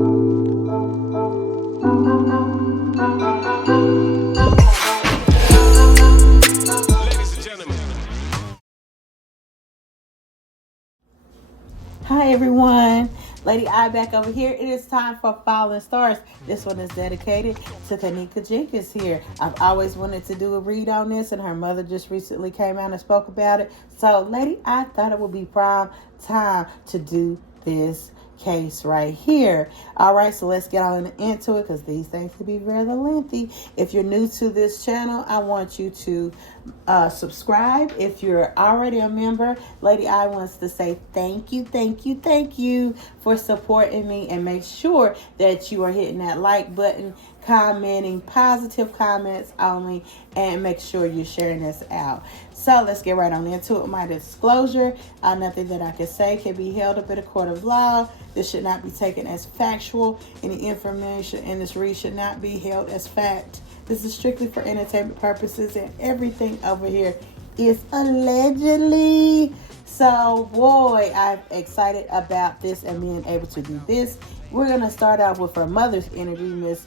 Hi everyone, Lady I back over here. It is time for Falling Stars. This one is dedicated to Kenneka Jenkins here. I've always wanted to do a read on this, and her mother just recently came out and spoke about it. So, Lady I thought it would be prime time to do this case right here. All right, so let's get on into it because these things can be rather lengthy. If you're new to this channel, I want you to subscribe. If you're already a member, Lady I wants to say thank you for supporting me, and make sure that you are hitting that like button, commenting positive comments only, and make sure you're sharing this out. So let's get right on into it. My disclosure, nothing that I can say can be held up in a court of law. This should not be taken as factual. Any information in this read should not be held as fact. This is strictly for entertainment purposes, and everything over here is allegedly. So, boy, I'm excited about this and being able to do this. We're going to start off with her mother's energy, Miss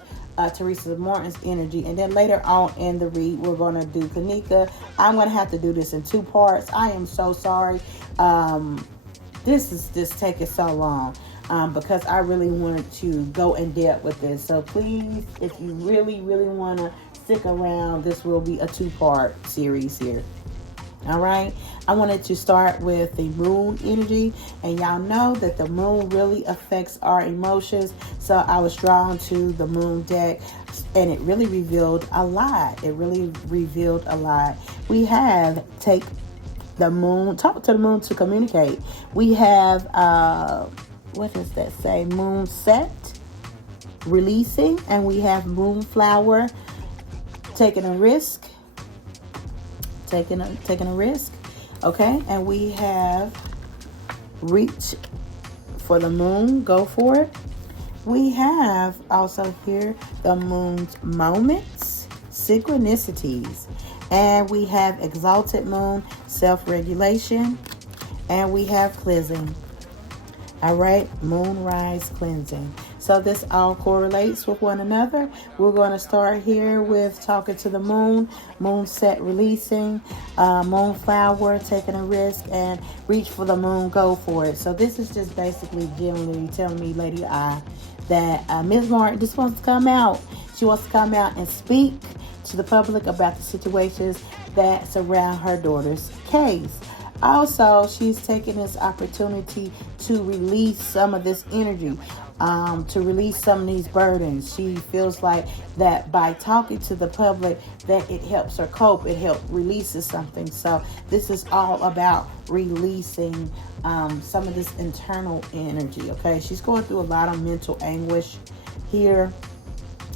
Teresa Morton's energy, and then later on in the read, we're going to do Kenneka. I'm going to have to do this in 2 parts. I am so sorry. This is just taking so long. Because I really wanted to go in depth with this. So please, if you really want to stick around, this will be a 2-part series here. All right. I wanted to start with the moon energy, and y'all know that the moon really affects our emotions. So I was drawn to the moon deck, and it really revealed a lot. We have take the moon, talk to the moon to communicate. We have what does that say? Moon set, releasing, and we have moonflower, taking a risk. Taking a risk. Okay, and we have reach for the moon, go for it. We have also here the moon's moments, synchronicities, and we have exalted moon, self-regulation, and we have cleansing. All right, moonrise cleansing. So this all correlates with one another. We're going to start here with talking to the moon, moon set releasing, moonflower taking a risk, and reach for the moon, go for it. So this is just basically generally telling me, Lady I, that Ms. Martin just wants to come out. She wants to come out and speak to the public about the situations that surround her daughter's case. Also, she's taking this opportunity to release some of this energy, to release some of these burdens. She feels like that by talking to the public, that it helps her cope. It helps releases something. So this is all about releasing some of this internal energy. Okay, she's going through a lot of mental anguish here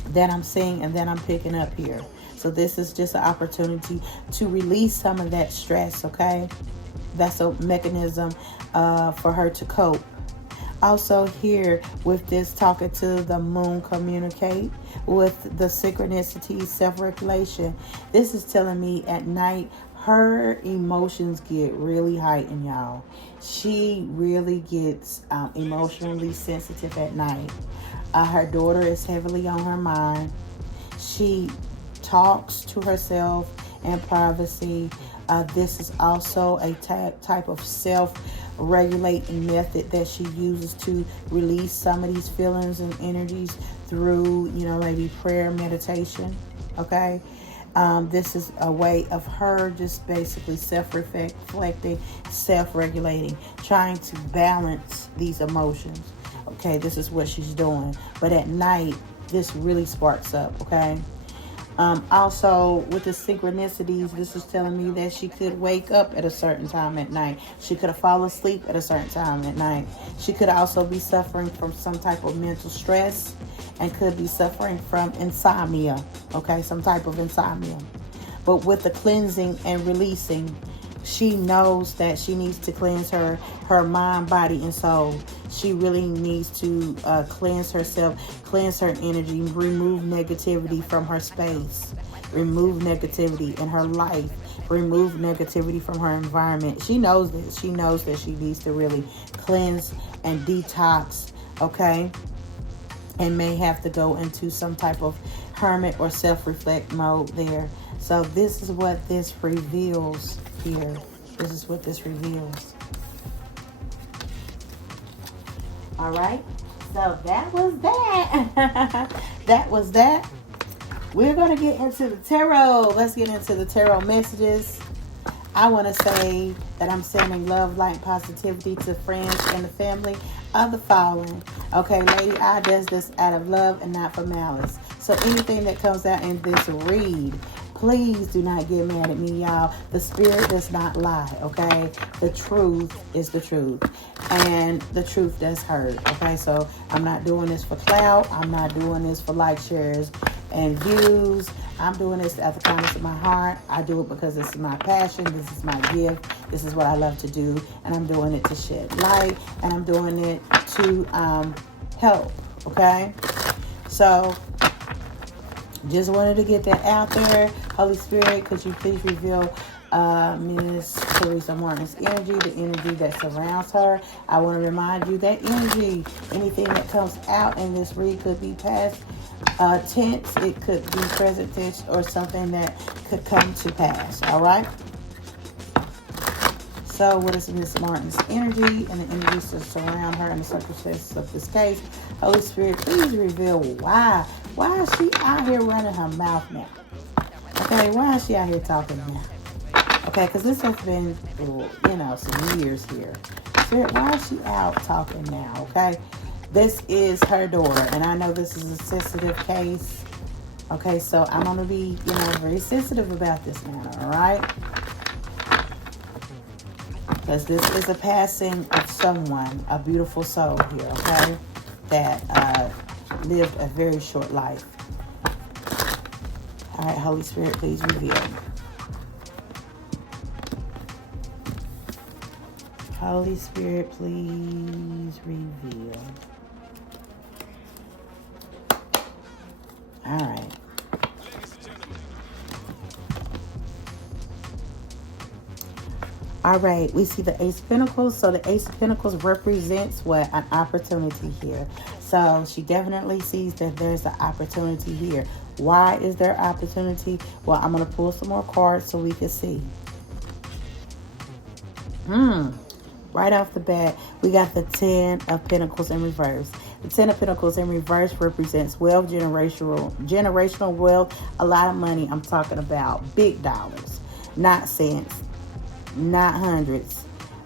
that I'm seeing and that I'm picking up here. So this is just an opportunity to release some of that stress. Okay. That's a mechanism for her to cope. Also here with this talking to the moon, communicate with the synchronicity, self-regulation. This is telling me at night her emotions get really heightened, y'all. She really gets emotionally sensitive at night. Her daughter is heavily on her mind. She talks to herself in privacy. This is also a type of self-regulating method that she uses to release some of these feelings and energies through, maybe prayer, meditation. Okay. This is a way of her just basically self-reflecting, self-regulating, trying to balance these emotions. Okay. This is what she's doing. But at night, this really sparks up. Okay. Also, with the synchronicities, this is telling me that she could wake up at a certain time at night. She could have fallen asleep at a certain time at night. She could also be suffering from some type of mental stress and could be suffering from insomnia. Okay, some type of insomnia. But with the cleansing and releasing, she knows that she needs to cleanse her mind, body, and soul. She really needs to cleanse herself, cleanse her energy, remove negativity from her space, remove negativity in her life, remove negativity from her environment. She knows this. She knows that she needs to really cleanse and detox, okay? and may have to go into some type of hermit or self-reflect mode there. So this is what this reveals here. This is what this reveals. All right. So that was that. That was that. We're going to get into the tarot. Let's get into the tarot messages. I want to say that I'm sending love, light, and positivity to friends and the family of the fallen. Okay, Lady I does this out of love and not for malice. So anything that comes out in this read, please do not get mad at me, y'all. The spirit does not lie, okay? The truth is the truth. And the truth does hurt, okay? So I'm not doing this for clout. I'm not doing this for like, shares, and views. I'm doing this out the kindness of my heart. I do it because this is my passion. This is my gift. This is what I love to do. And I'm doing it to shed light. And I'm doing it to help, okay? So just wanted to get that out there. Holy Spirit, could you please reveal Miss Teresa Martin's energy, the energy that surrounds her? I want to remind you that energy, anything that comes out in this read could be past tense, it could be present tense, or something that could come to pass. All right. So what is Miss Martin's energy and the energies that surround her and the circumstances of this case? Holy Spirit, please reveal why. Why is she out here running her mouth now? Okay, why is she out here talking now? Okay, because this has been, some years here. Spirit, why is she out talking now? Okay, this is her daughter, and I know this is a sensitive case. Okay, so I'm going to be, very sensitive about this matter, all right? Because this is a passing of someone, a beautiful soul here, okay, that lived a very short life. All right, Holy Spirit, please reveal. Holy Spirit, please reveal. All right. All right, we see the Ace of Pentacles. So the Ace of Pentacles represents what? An opportunity here. So she definitely sees that there's an opportunity here. Why is there opportunity? Well, I'm going to pull some more cards so we can see. Right off the bat, we got the 10 of Pentacles in reverse. The 10 of Pentacles in reverse represents wealth, generational wealth, a lot of money. I'm talking about big dollars, not cents, not hundreds,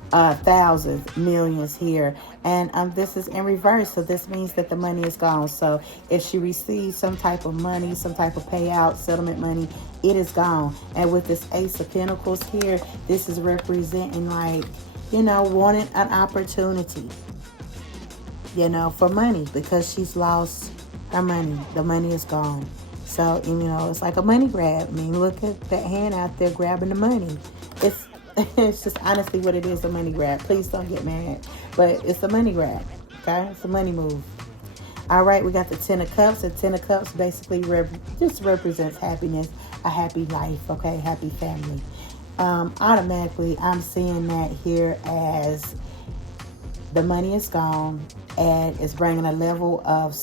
thousands, millions here. And this is in reverse, so this means that the money is gone. So if she receives some type of money, some type of payout, settlement money, it is gone. And with this Ace of Pentacles here, this is representing like, wanting an opportunity, for money, because she's lost her money. The money is gone. So, it's like a money grab. I mean, look at that hand out there grabbing the money. It's just honestly what it is, a money grab. Please don't get mad. But it's a money grab, okay? It's a money move. All right, we got the 10 of Cups. The 10 of Cups basically just represents happiness, a happy life, okay? Happy family. Automatically, I'm seeing that here as the money is gone and it's bringing a level of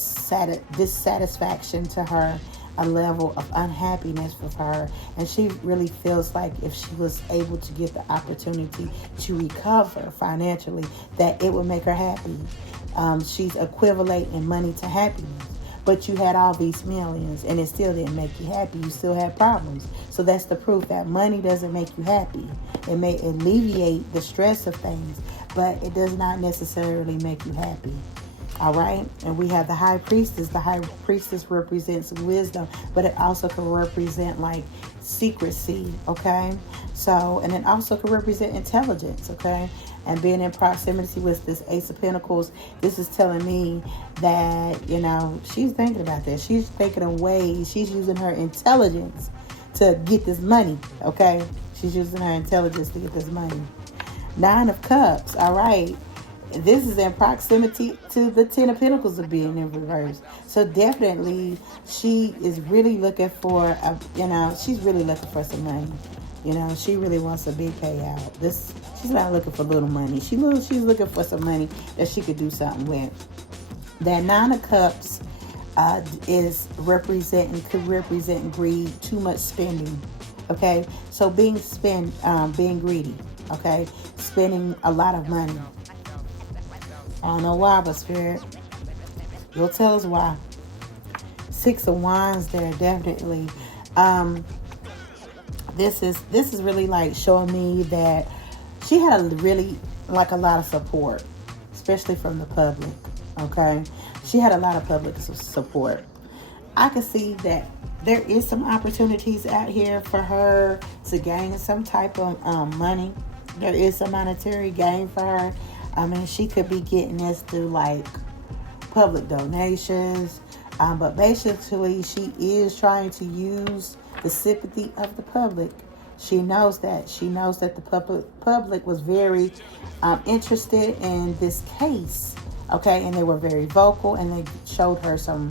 dissatisfaction to her, a level of unhappiness with her, and she really feels like if she was able to get the opportunity to recover financially, that it would make her happy. She's equating money to happiness. But you had all these millions and it still didn't make you happy. You still had problems. So that's the proof that money doesn't make you happy. It may alleviate the stress of things, but it does not necessarily make you happy. All right. And we have the High Priestess. The High Priestess represents wisdom, but it also can represent like secrecy. Okay. So, and it also can represent intelligence. Okay. And being in proximity with this Ace of Pentacles, this is telling me that, she's thinking about this. She's thinking of ways. She's using her intelligence to get this money, okay? She's using her intelligence to get this money. 9 of Cups, all right. This is in proximity to the 10 of Pentacles of being in reverse. So definitely she is really looking for, she's really looking for some money. She really wants a big payout. She's not looking for little money. She's looking for some money that she could do something with. That 9 of Cups could represent greed, too much spending. Okay, so being greedy. Okay, spending a lot of money. I don't know why, but Spirit, you'll tell us why. Six of Wands there, definitely. Um, this is really like showing me that she had a really like a lot of support, especially from the public. Okay, she had a lot of public support. I can see that there is some opportunities out here for her to gain some type of money. There is some monetary gain for her. I mean, she could be getting this through like public donations. But basically, she is trying to use the sympathy of the public. She knows that. She knows that the public was very interested in this case. Okay, and they were very vocal, and they showed her some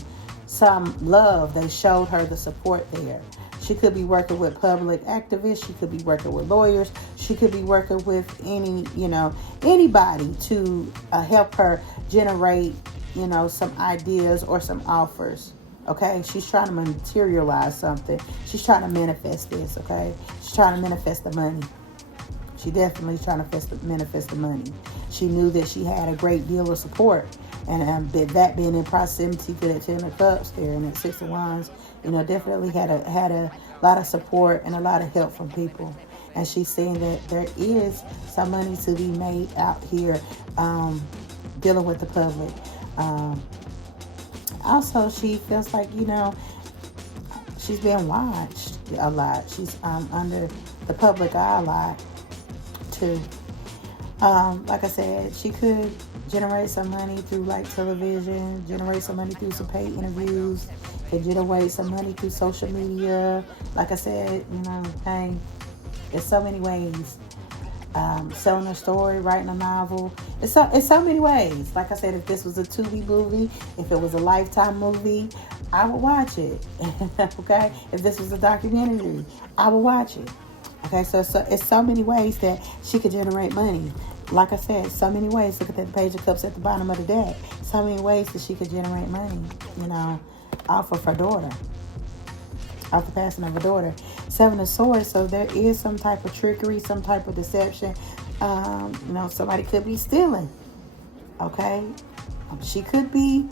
love. They showed her the support there. She could be working with public activists. She could be working with lawyers. She could be working with anybody to help her generate, some ideas or some offers. Okay, she's trying to materialize something. She's trying to manifest this. Okay, she's trying to manifest the money. She definitely trying to manifest the money. She knew that she had a great deal of support, and that being in proximity to that Ten of Cups there and that Six of Wands, definitely had a lot of support and a lot of help from people. And she's saying that there is some money to be made out here, dealing with the public. Also, she feels like she's being watched a lot. She's under the public eye a lot too. Like I said, she could generate some money through like television, generate some money through some paid interviews, could generate some money through social media. Like I said, hey, there's so many ways. Selling a story, writing a novel. It's so many ways. Like I said, if this was a Tubi movie, if it was a Lifetime movie, I would watch it. Okay? If this was a documentary, I would watch it. Okay, so it's so many ways that she could generate money. Like I said, so many ways. Look at that Page of Cups at the bottom of the deck. So many ways that she could generate money, off of her daughter. Off the passing of her daughter. Seven of Swords, so there is some type of trickery, some type of deception. Somebody could be stealing. Okay? She could be,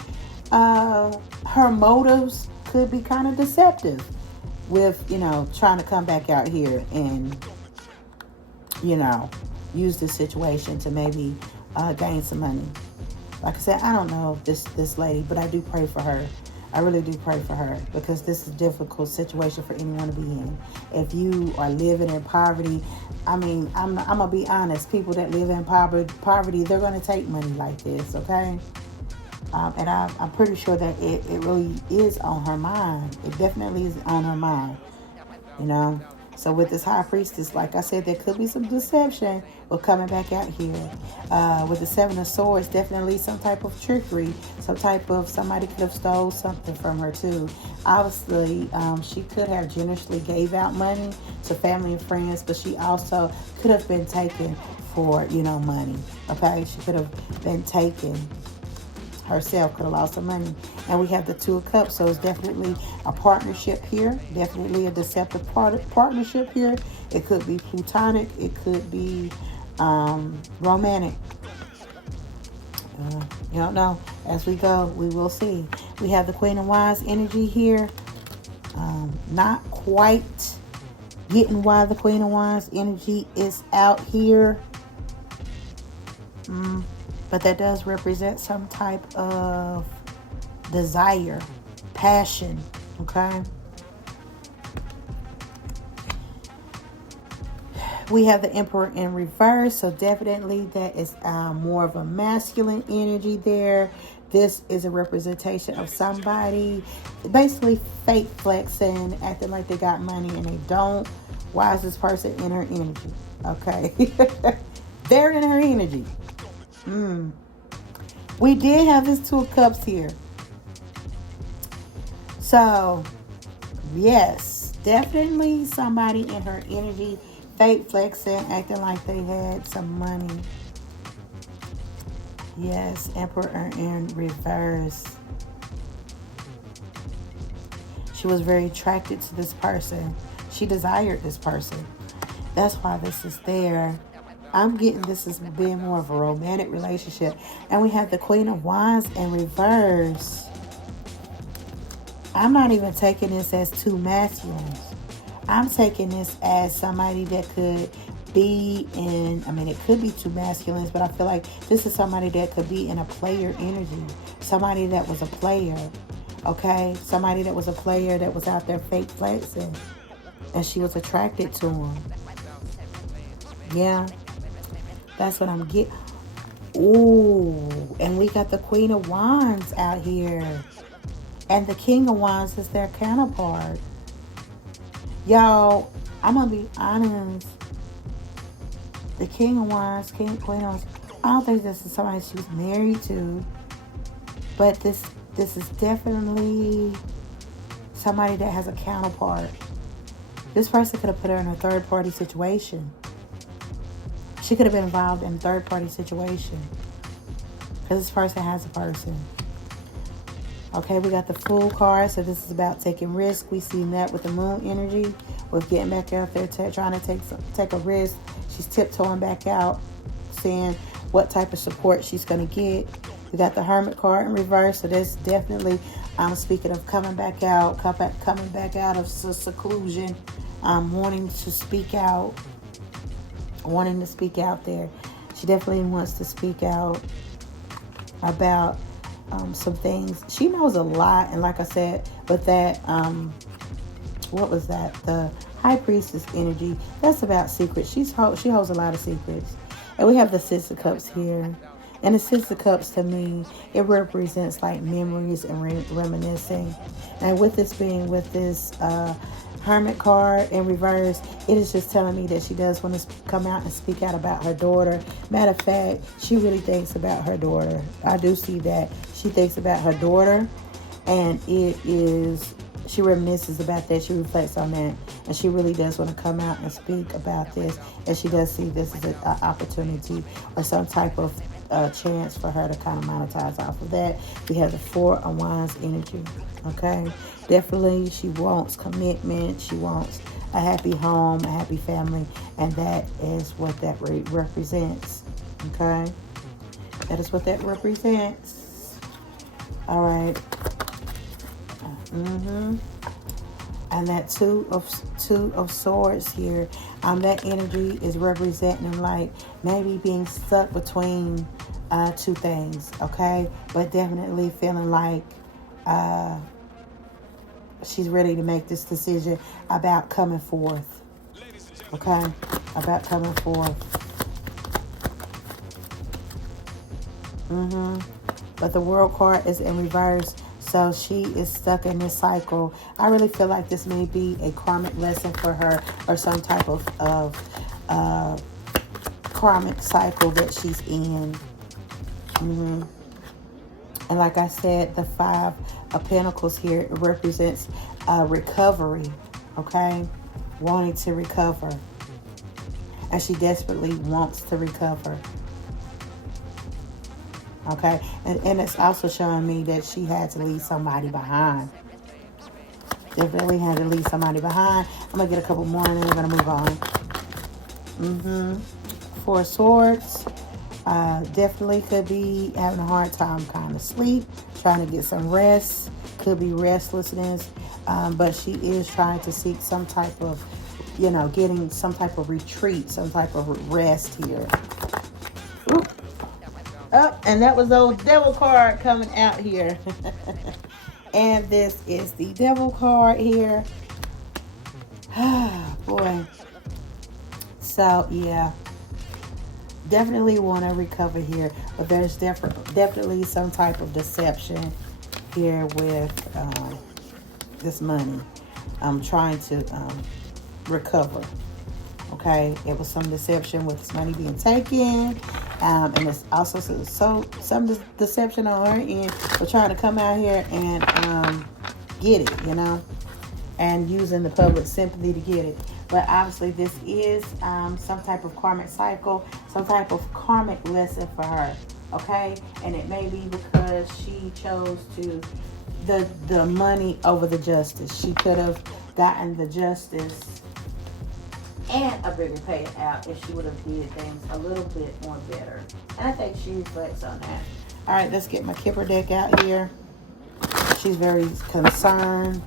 her motives could be kind of deceptive with, trying to come back out here and, use this situation to maybe gain some money. Like I said, I don't know this lady, but I do pray for her. I really do pray for her because this is a difficult situation for anyone to be in. If you are living in poverty, I mean, I'm going to be honest. People that live in poverty, they're going to take money like this, okay? And I'm pretty sure that it really is on her mind. It definitely is on her mind, So with this High Priestess, like I said, there could be some deception with coming back out here. With the Seven of Swords, definitely some type of trickery. Somebody could have stole something from her too. Obviously, she could have generously gave out money to family and friends, but she also could have been taken for, money. Okay, she could have been taken herself, could have lost some money. And we have the Two of Cups, so it's definitely a partnership here, definitely a deceptive partnership here. It could be platonic, it could be romantic. You don't know. As we go, we will see. We have the Queen of Wands energy here. Not quite getting why the Queen of Wands energy is out here. But that does represent some type of desire, passion, okay? We have the Emperor in reverse, so definitely that is more of a masculine energy there. This is a representation of somebody basically fake flexing, acting like they got money and they don't. Why is this person in her energy? Okay. They're in her energy. We did have this Two of Cups here. So, yes, definitely somebody in her energy, fake flexing, acting like they had some money. Yes, Emperor in reverse. She was very attracted to this person. She desired this person. That's why this is there. I'm getting this as being more of a romantic relationship. And we have the Queen of Wands in reverse. I'm not even taking this as two masculines. I'm taking this as somebody that could be in, I mean, it could be two masculines, but I feel like this is somebody that could be in a player energy. Somebody that was a player, okay? Somebody that was a player that was out there fake flexing. And she was attracted to him. Yeah, that's what I'm getting. Ooh, and we got the Queen of Wands out here. And the King of Wands is their counterpart. Y'all, I'm going to be honest. The King of Wands, Queen of Wands, I don't think this is somebody she was married to. But this is definitely somebody that has a counterpart. This person could have put her in a third-party situation. She could have been involved in a third-party situation. Because this person has a person. Okay, we got the Fool card. So this is about taking risk. We seen that with the Moon energy. With getting back out there, trying to take a risk. She's tiptoeing back out. Seeing what type of support she's going to get. We got the Hermit card in reverse. So that's definitely, speaking of coming back out of seclusion. Wanting to speak out. Wanting to speak out there. She definitely wants to speak out about some things. She knows a lot, and like I said, but that what was that? The High Priestess energy. That's about secrets. She holds a lot of secrets. And we have the Six of Cups here. And the Six of Cups, to me, it represents like memories and reminiscing. And with this being with this Hermit card in reverse, it is just telling me that she does want to come out and speak out about her daughter. Matter of fact, she really thinks about her daughter. I do see that. She thinks about her daughter, and she reminisces about that. She reflects on that, and she really does want to come out and speak about this. And she does see this as an opportunity or some type of chance for her to kind of monetize off of that. We have the Four of Wands energy. Okay, definitely she wants commitment. She wants a happy home, a happy family, and that is what that represents. Okay, that is what that represents. All right. And that two of swords here, that energy is representing like maybe being stuck between two things. Okay, but definitely feeling like she's ready to make this decision about coming forth. Okay, about coming forth. But the World card is in reverse. So she is stuck in this cycle. I really feel like this may be a karmic lesson for her, or some type of karmic cycle that she's in. And like I said, the Five of Pentacles here, it represents recovery. Okay, wanting to recover, and she desperately wants to recover. Okay, and it's also showing me that she had to leave somebody behind. Definitely had to leave somebody behind. I'm going to get a couple more and then we're going to move on. Four of Swords. Definitely could be having a hard time kind of sleep. Trying to get some rest. Could be restlessness. But she is trying to seek some type of, getting some type of retreat. Some type of rest here. Oop. Oh, and that was the old Devil card coming out here. And this is the Devil card here. Boy. So, yeah. Definitely want to recover here. But there's definitely some type of deception here with this money. I'm trying to recover. Okay, it was some deception with this money being taken, and it's also some deception on her end for trying to come out here and get it, and using the public sympathy to get it. But obviously, this is some type of karmic cycle, some type of karmic lesson for her. Okay, and it may be because she chose to the money over the justice. She could have gotten the justice and a bigger payout if she would have did things a little bit more better. And I think she reflects on that. All right, let's get my Kipper deck out here. She's very concerned.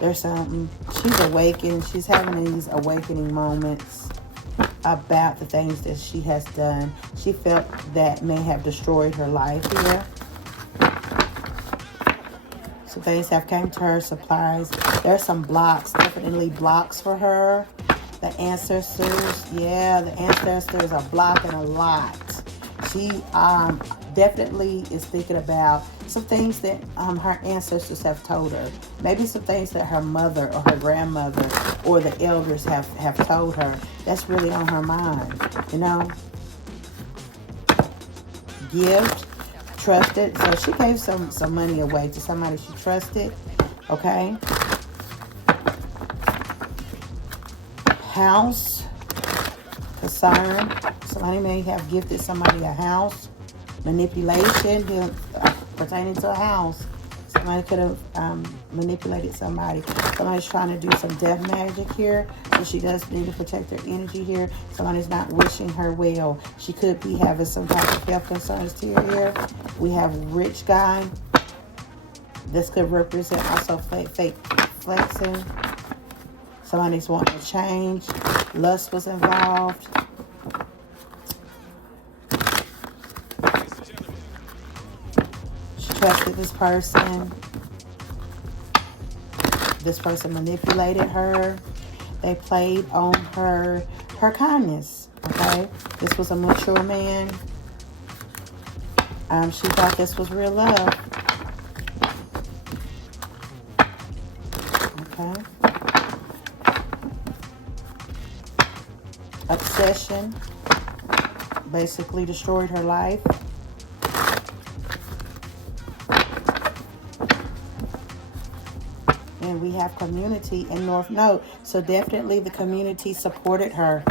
There's something. She's awakened. She's having these awakening moments about the things that she has done. She felt that may have destroyed her life here. So things have came to her, supplies. There's some blocks, definitely blocks for her. The ancestors, yeah, the ancestors are blocking a lot. She definitely is thinking about some things that her ancestors have told her. Maybe some things that her mother or her grandmother or the elders have told her. That's really on her mind, you know. Gift, trusted. So she gave some money away to somebody she trusted, okay. House, concern. Somebody may have gifted somebody a house. Manipulation, pertaining to a house. Somebody could have manipulated somebody. Somebody's trying to do some death magic here. So she does need to protect her energy here. Somebody's not wishing her well. She could be having some type of health concerns here. We have rich guy. This could represent also fake flexing. Somebody's wanting to change. Lust was involved. She trusted this person. This person manipulated her. They played on her kindness. Okay? This was a mature man. She thought this was real love. Okay? Obsession basically destroyed her life. And we have community in North Node. So definitely the community supported her.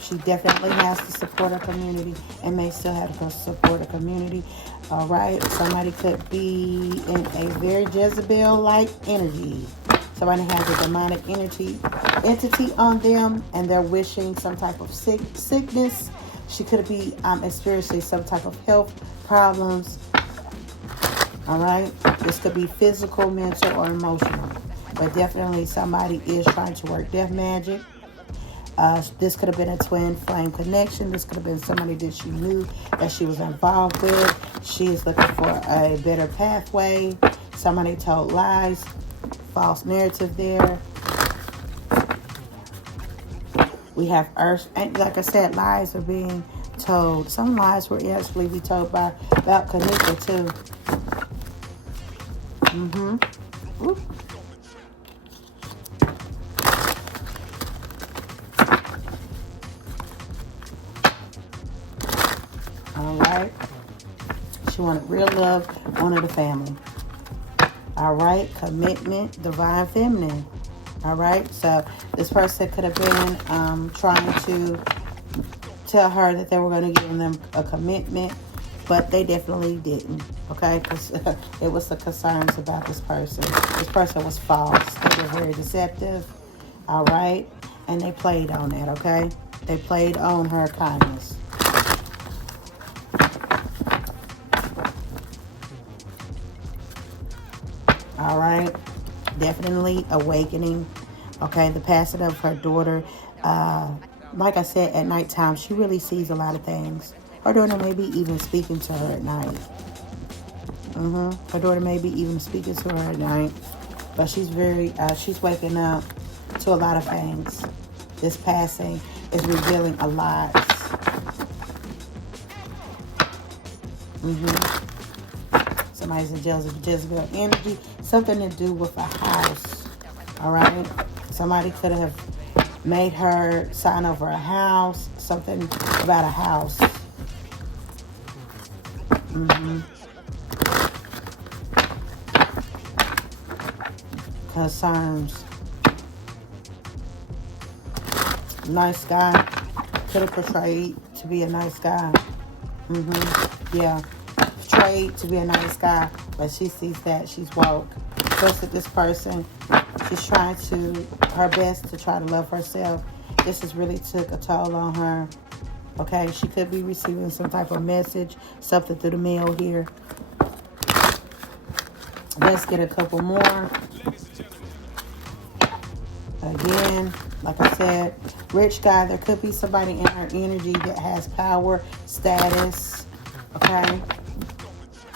She definitely has to support her community and may still have to support her community. All right. Somebody could be in a very Jezebel-like energy. Somebody has a demonic entity on them, and they're wishing some type of sickness. She could be experiencing some type of health problems. All right. This could be physical, mental, or emotional. But definitely somebody is trying to work death magic. This could have been a twin flame connection. This could have been somebody that she knew that she was involved with. She is looking for a better pathway. Somebody told lies. False narrative there. We have earth, and like I said, lies are being told. Some lies were actually be told about Kenneka too. Oop. All right. She wanted real love, wanted a family. All right, commitment, divine feminine. All right, so this person could have been trying to tell her that they were going to give them a commitment, but they definitely didn't. Okay, because it was the concerns about this person. This person was false. They were very deceptive. All right, and they played on that. Okay, they played on her kindness. All right, definitely awakening. Okay, the passing of her daughter. Like I said, at nighttime, she really sees a lot of things. Her daughter may be even speaking to her at night. Her daughter may be even speaking to her at night. But she's she's waking up to a lot of things. This passing is revealing a lot. Somebody's in Jezebel energy. Something to do with a house. All right. Somebody could have made her sign over a house. Something about a house. Concerns. Nice guy. Could have portrayed to be a nice guy. Yeah. Portrayed to be a nice guy. but she sees that she's woke. Trust that this person, she's trying to her best to try to love herself. This has really took a toll on her. Okay, she could be receiving some type of message, something through the mail here. Let's get a couple more. Again, like I said, rich guy, there could be somebody in her energy that has power, status, okay?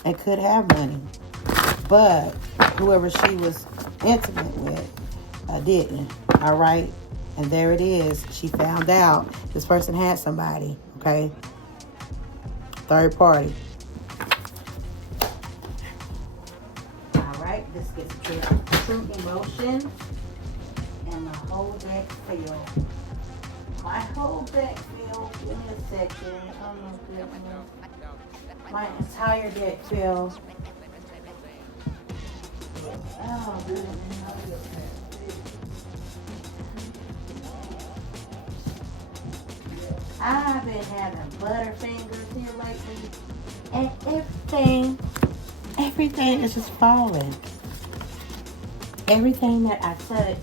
And could have money. But whoever she was intimate with didn't, all right? And there it is. She found out this person had somebody, okay? Third party. All right, this gets true emotion. And my whole deck filled. My whole deck filled. Give me a second. Oh my goodness. My entire deck filled. Oh goodness. I've been having butterfingers here lately, and everything is just falling. Everything that I touch,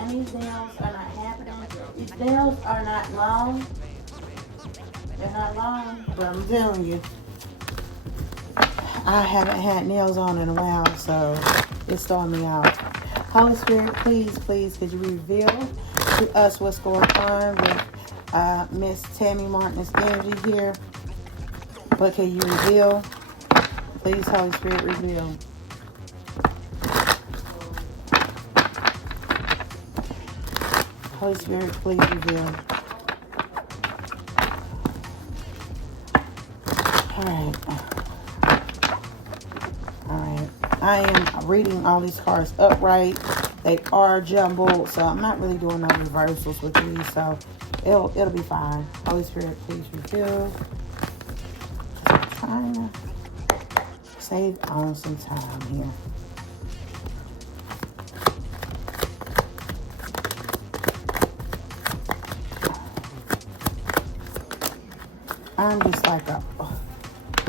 and these nails are not happening. These nails are not long. They're not long, but I'm telling you, I haven't had nails on in a while, so it's throwing me off. Holy Spirit, please, could you reveal to us what's going on with Miss Tammy Martin's energy here? What can you reveal? Please, Holy Spirit, reveal. Holy Spirit, please reveal. Alright. I am reading all these cards upright. They are jumbled, so I'm not really doing no reversals with these, so it'll be fine. Holy Spirit, please reveal. I'm trying to save on some time here. I'm just like a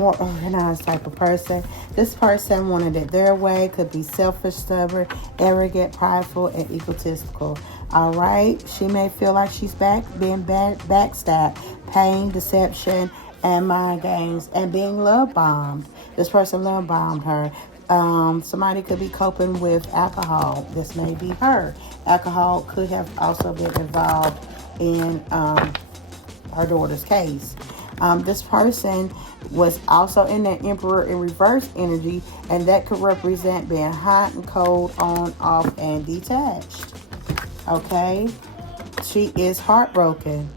more organized type of person. This person wanted it their way, could be selfish, stubborn, arrogant, prideful, and egotistical. All right, she may feel like she's being backstabbed, pain, deception, and mind games, and being love bombed. This person love bombed her. Somebody could be coping with alcohol. This may be her. Alcohol could have also been involved in her daughter's case. This person was also in that Emperor in reverse energy, and that could represent being hot and cold, on, off, and detached. Okay? She is heartbroken.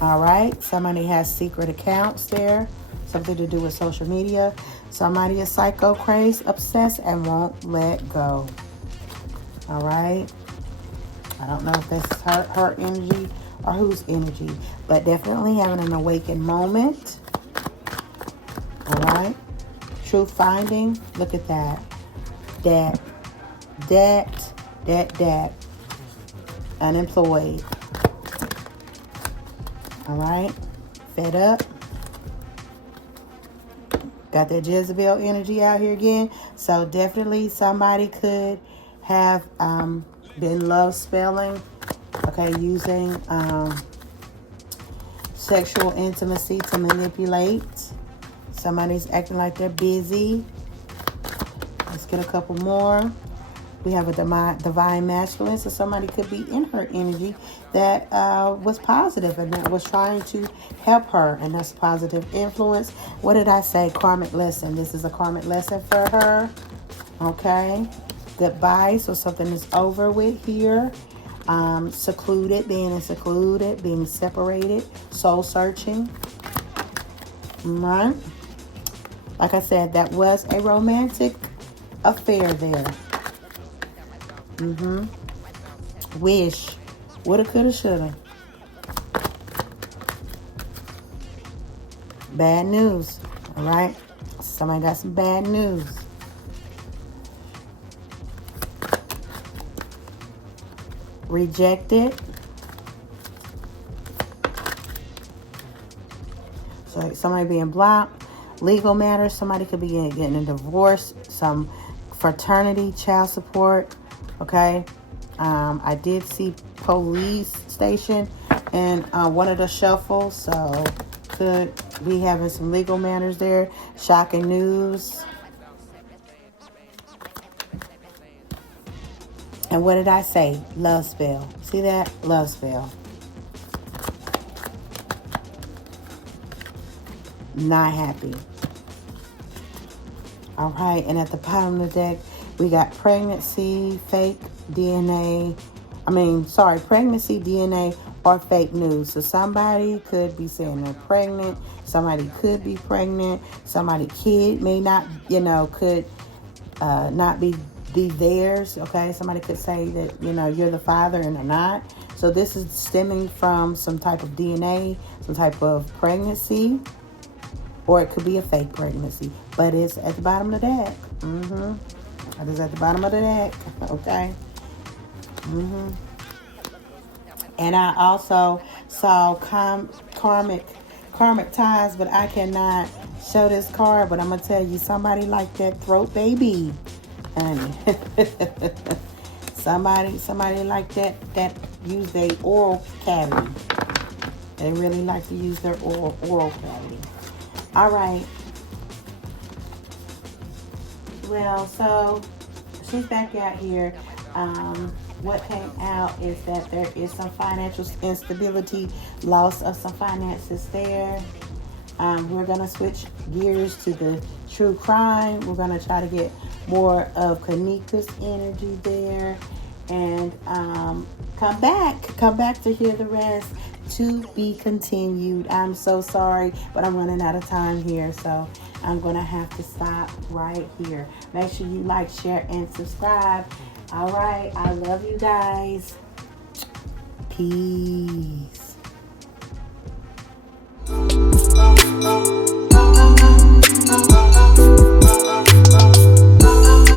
All right? Somebody has secret accounts there, something to do with social media. Somebody is psycho, crazed, obsessed, and won't let go. All right? I don't know if that's her energy or whose energy, but definitely having an awakened moment. All right. Truth finding. Look at that. That. Unemployed. All right. Fed up. Got that Jezebel energy out here again. So definitely somebody could have been love spelling. Okay, using sexual intimacy to manipulate. Somebody's acting like they're busy. Let's get a couple more. We have a divine masculine, so somebody could be in her energy that was positive and that was trying to help her, and that's positive influence. What did I say? Karmic lesson. This is a karmic lesson for her. Okay. Goodbye. So something is over with here. Secluded, being separated, soul searching. Right? Like I said, that was a romantic affair there. Wish. Woulda, coulda, shoulda. Bad news. All right? Somebody got some bad news. Rejected. So somebody being blocked, legal matters. Somebody could be getting a divorce, some fraternity, child support. Okay. I did see police station in one of the shuffles, so could be having some legal matters there. Shocking news. And what did I say? Love spell. See that? Love spell. Not happy. All right. And at the bottom of the deck, we got pregnancy, fake DNA. Pregnancy, DNA, or fake news. So somebody could be saying they're pregnant. Somebody could be pregnant. Somebody's kid may not, could not be theirs. Okay. Somebody could say that, you're the father and they're not. So this is stemming from some type of DNA, some type of pregnancy, or it could be a fake pregnancy. But it's at the bottom of the deck. It is at the bottom of the deck. Okay. And I also saw karmic ties, but I cannot show this card. But I'm gonna tell you, somebody like that throat baby, honey. somebody like that use their oral cavity. They really like to use their oral cavity. All right. Well, so she's back out here. What came out is that there is some financial instability, loss of some finances there. We're going to switch gears to the true crime. We're going to try to get more of Kenneka's energy there. And come back to hear the rest. To be continued. I'm so sorry, but I'm running out of time here. So I'm going to have to stop right here. Make sure you like, share, and subscribe. All right. I love you guys. Peace.